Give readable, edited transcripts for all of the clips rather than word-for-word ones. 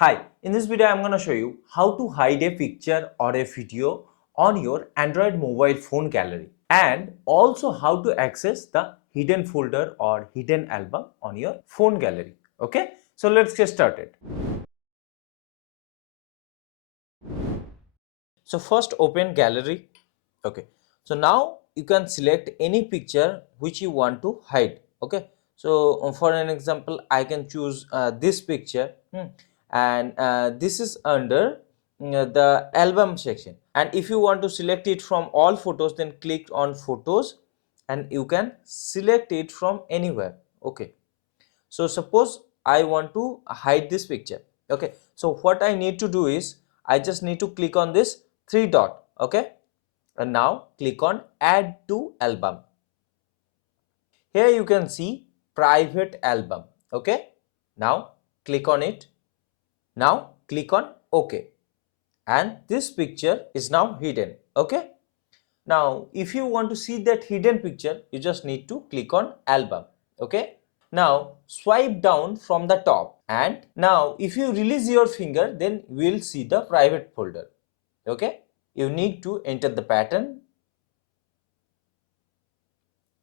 Hi, in this video I'm going to show you how to hide a picture or a video on your Android mobile phone gallery and also how to access the hidden folder or hidden album on your phone gallery. Okay, so let's get started. So first open gallery. Okay, so now you can select any picture which you want to hide. Okay, so for an example I can choose this picture and this is under the album section, and if you want to select it from all photos, then click on photos and you can select it from anywhere. Okay, so suppose I want to hide this picture. Okay, so what I need to do is I just need to click on this three dot. Okay, and now click on add to album. Here you can see private album. Okay, now click on it. Now click on OK, and this picture is now hidden. Okay, now if you want to see that hidden picture, you just need to click on album. Okay, now swipe down from the top, and now if you release your finger, then we will see the private folder. Okay, you need to enter the pattern.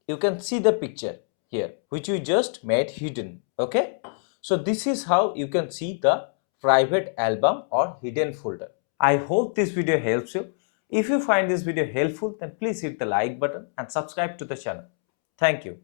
You can see the picture here which we just made hidden. Okay, so this is how you can see the private album or hidden folder. I hope this video helps you. If you find this video helpful, then please hit the like button and subscribe to the channel. Thank you.